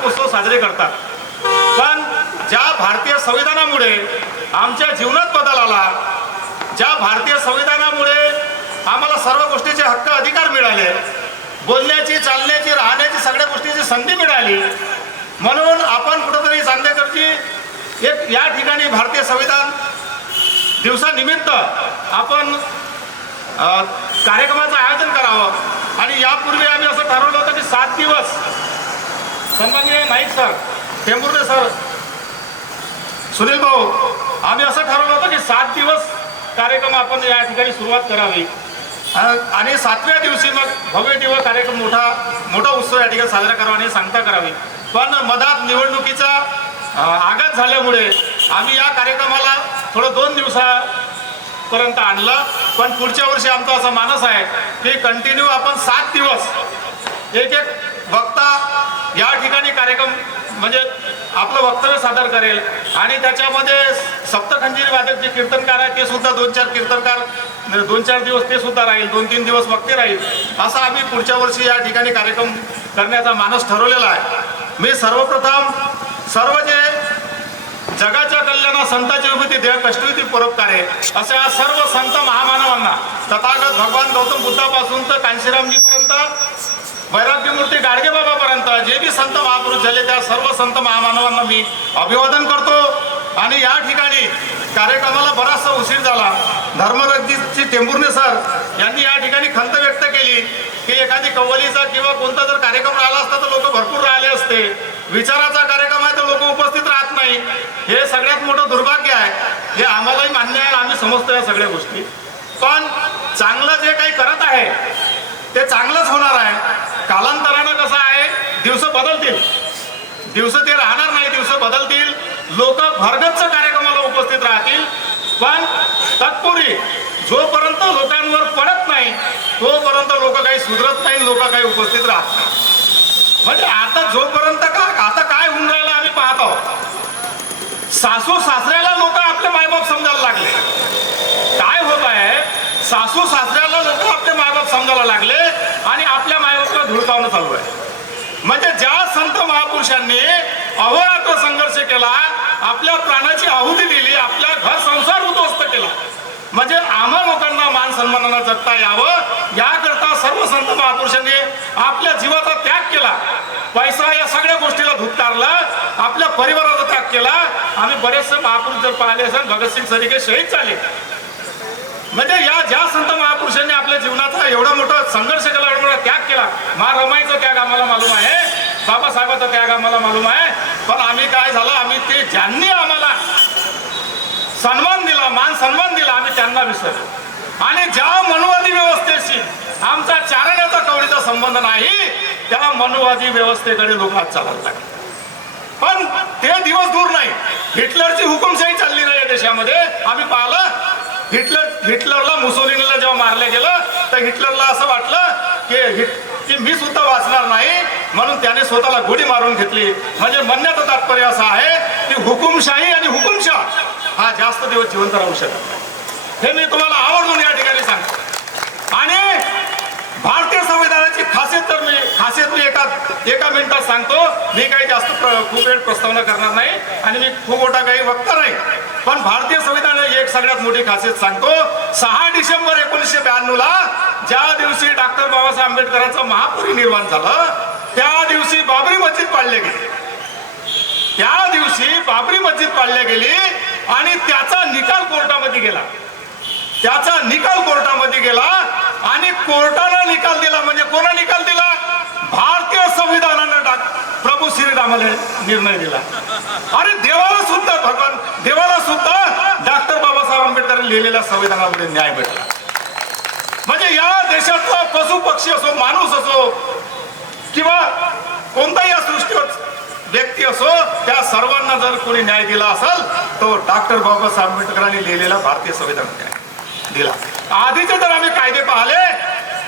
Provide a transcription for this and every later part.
धार्मिक उत्सव साजरे करतात, पण ज्या भारतीय संविधानामुळे आमच्या जीवनात बदल आला, ज्या भारतीय संविधानामुळे आम्हाला सर्व गोष्टीचे हक्क अधिकार मिळाले, बोलण्याची, चालण्याची, राहण्याची, सगळ्या गोष्टीची संधी मिळाली, म्हणून आपण कुठेतरी चांदेकरची एक या ठिकाणी भारतीय संविधान दिवसानिमित्त आपण कार्यक्रमाचं आयोजन करावं. आणि यापूर्वी आम्ही असं ठरवलं होतं की 7 दिवस सन्माननीय नाईक सर, टेंभुर्णे सर, सुनील भाऊ, आम्ही असं ठरवलं होतं की 7 दिवस कार्यक्रम आपण या ठिकाणी सुरुवात करावी आणि 7व्या दिवशी मग भव्य दिव्य कार्यक्रम मोठा उत्सव या ठिकाणी साजरा करावा आणि सांगता करावी. पण मधात निवडणुकीचा आघात झाल्यामुळे आम्ही या कार्यक्रमाला थोडं 2 दिवसापर्यंत आणलं. पण पुढच्या वर्षी आमचा असा मानस आहे की कंटिन्यू आपण 7 दिवस एक वक्ता या ठिकाणी कार्यक्रम म्हणजे आपलं वक्तव्य सादर करेल आणि त्याच्यामध्ये सप्तखंजिरी वादक जे कीर्तनकार आहेत ते सुद्धा 2-4 कीर्तनकार 2-4 दिवस ते सुद्धा राहील, 2-3 दिवस वक्ते राहील. असा आम्ही पुढच्या वर्षी या ठिकाणी कार्यक्रम करण्याचा मानस ठरवलेला आहे. मी सर्वप्रथम सर्व जे जगाच्या कल्याणा संतांची विभूती देह कष्टविधी परोपकारे अशा सर्व संत महामानवांना तथागत भगवान गौतम बुद्धापासून तर कांशीरामजीपर्यंत वैराग्यमूर्ती गाडगेबाबापर्यंत जे बी संत महापुरुष झाले त्या सर्व संत महामानवांना मी अभिवादन करतो. आणि या ठिकाणी कार्यक्रमाला बराचसा उशीर झाला. धर्मरक्षी टेंभुर्णे सर यांनी या ठिकाणी खंत व्यक्त केली की एखादी कव्वलीचा किंवा कोणता जर कार्यक्रम राहिला असता तर लोक भरपूर राहिले असते. विचाराचा कार्यक्रम आहे तर लोक उपस्थित राहत नाही. हे सगळ्यात मोठं दुर्भाग्य आहे. हे आम्हालाही मान्य आहे, आम्ही समजतो या सगळ्या गोष्टी. पण चांगलं जे काही करत आहे ते चांगलंच होणार आहे. कालांतरानं कसं आहे, दिवस बदलतील, दिवस ते राहणार नाही, दिवस बदलतील. लोक भरगच्च कार्यक्रमाला उपस्थित राहतील, पण तत्पूर्वी जोपर्यंत लोकांवर पडत नाही तोपर्यंत लोक काही सुधरत नाही, लोक काही उपस्थित राहत नाही. म्हणजे आता जोपर्यंत आता काय होऊन राहिलं आम्ही पाहत आहोत. सासू सासऱ्याला लोक आपले मायबाप समजायला लागले. काय होत आहे, सासू सासऱ्याला लोक आपले मायबाप समजायला लागले आणि आपल्या मायबापला धुळकावणं चालू आहे. म्हणजे ज्या संत महापुरुषांनी अहोरात्र संघर्ष केला, आपल्या प्राणाची आहुती दिली, आपल्या घर संसार उद्ध्वस्त केला, म्हणजे आम्हा लोकांना मान सन्मानानं जगता यावं याकरता सर्व संत महापुरुषांनी आपल्या जीवाचा त्याग केला. पैसा या सगळ्या गोष्टीला धुतकारला, आपल्या परिवाराचा त्याग केला. आम्ही बरेचसे महापुरुष जर पाहिले असेल, भगतसिंग सरिके शहीद झाले. म्हणजे या ज्या संत महापुरुषांनी आपल्या जीवनाचा एवढा मोठा संघर्ष केला, एवढा मोठा त्याग केला. रमाईचा त्याग आम्हाला मालूम आहे, बाबासाहेबांचा त्याग आम्हाला मालूम आहे. पण आम्ही काय झालं, आम्ही ते ज्यांनी आम्हाला सन्मान दिला, मान सन्मान दिला, आम्ही त्यांना विसरलो. आणि ज्या मनुवादी व्यवस्थेशी आमचा चारण्याचा कवडीचा संबंध नाही त्या मनुवादी व्यवस्थेकडे लोक आज चालायला लागले. पण ते दिवस दूर नाही. हिटलरची हुकुमशाही चालली नाही या देशामध्ये. आम्ही पाहिलं हिटलरला, मुसोलिनीला जेव्हा मारलं गेलं तर हिटलरला असं वाटलं की मी सुद्धा वाचणार नाही, म्हणून त्याने स्वतःला गोळी मारून घेतली. म्हणजे म्हणण्याचं तात्पर्य असं आहे की हुकुमशाही आणि हुकुमशाह हा जास्त दिवस जिवंत राहू शकत नाही. हे मी तुम्हाला आवर्जून या ठिकाणी सांगतो. आणि भारतीय संविधानाची खासियत मी एका मिनिटात सांगतो. मी काही जास्त खूप वेळ प्रस्तावना करणार नाही आणि मी खूप मोठा काही वक्ता नाही. पण भारतीय संविधानाची एक सगळ्यात मोठी खासियत सांगतो. 6 डिसेंबर 1992ला ज्या दिवशी डॉक्टर बाबासाहेब आंबेडकरांचं महापरिनिर्वाण झालं त्या दिवशी बाबरी मस्जिद पाडली गेली. त्या दिवशी बाबरी मस्जिद पाडली गेली आणि त्याचा निकाल कोर्टामध्ये गेला. त्याचा निकाल कोर्टामध्ये गेला आणि कोर्टानं निकाल दिला. म्हणजे कोणा निकाल दिला? भारतीय संविधानानं प्रभू श्रीरामाने निर्णय दिला. अरे देवाला सुद्धा डॉक्टर बाबासाहेब आंबेडकरांनी लिहिलेल्या संविधानामध्ये न्याय भेटला. म्हणजे या देशातला पशु पक्षी असो, माणूस असो किंवा कोणताही या सृष्टीवर व्यक्ती असो, त्या सर्वांना जर कोणी न्याय दिला असेल तो डॉक्टर बाबासाहेब आंबेडकरांनी लिहिलेला भारतीय संविधान न्याय दिला. आधीचे जर आम्ही कायदे पाहिले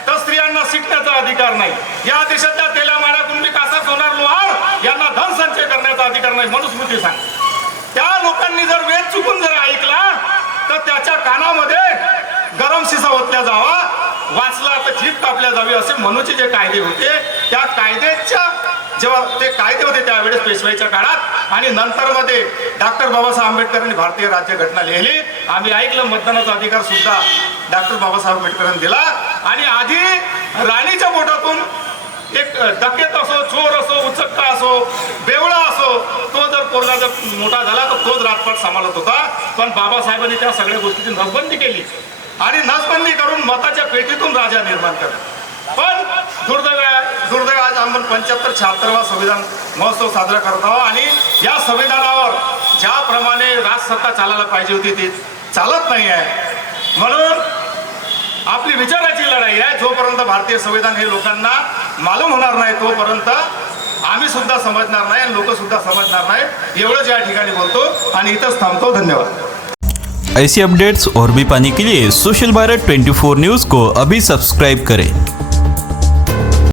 तर स्त्रियांना शिकण्याचा अधिकार नाही. या देशातल्या तेलामाळा कुंभी कासा सोनार लोहार यांना धन संचय करण्याचा अधिकार नाही. मनुस्मृती सांगते. त्या लोकांनी जर वेद चुकून जर ऐकला तर त्याच्या कानामध्ये गरम शिसा ओतल्या जावा, वाचला तर जीभ कापल्या जावी असे मनूचे जे कायदे होते, त्या कायद्याच्या जेव्हा ते कायदे होते त्यावेळेस पेशवाईच्या काळात, आणि नंतर मध्ये डॉक्टर बाबासाहेब आंबेडकरांनी भारतीय राज्यघटना लिहिली. आम्ही ऐकलं मतदानाचा अधिकार सुद्धा डॉक्टर बाबासाहेब आंबेडकरांनी दिला. आणि आधी राणीच्या पोटातून एक डकेत असो, चोर असो, उचक्का असो, बेवळा असो, तो जर पोरगा जर मोठा झाला तर तोच राजपाट सांभाळत होता. पण बाबासाहेबांनी त्या सगळ्या गोष्टीची नसबंदी केली आणि नसबंदी करून मताच्या पेटीतून राजा निर्माण केला. पण दुर्दैव आज आपण 75-76वा संविधान महोत्सव साजरा करत आहोत आणि या संविधानावर ज्याप्रमाणे राजसत्ता चालायला पाहिजे होती ती चालत नाही आहे. म्हणून आपली विचाराची लढाई आहे. जोपर्यंत भारतीय संविधान हे लोकांना मालूम होणार नाही तोपर्यंत आम्ही सुद्धा समजणार नाही आणि लोक सुद्धा समजणार नाही. एवढंच या ठिकाणी बोलतो आणि इथंच थांबतो. धन्यवाद. ऐसी अपडेट्स और भी पाने के लिए सोशल भारत 24 न्यूज़ को अभी सब्सक्राइब करें.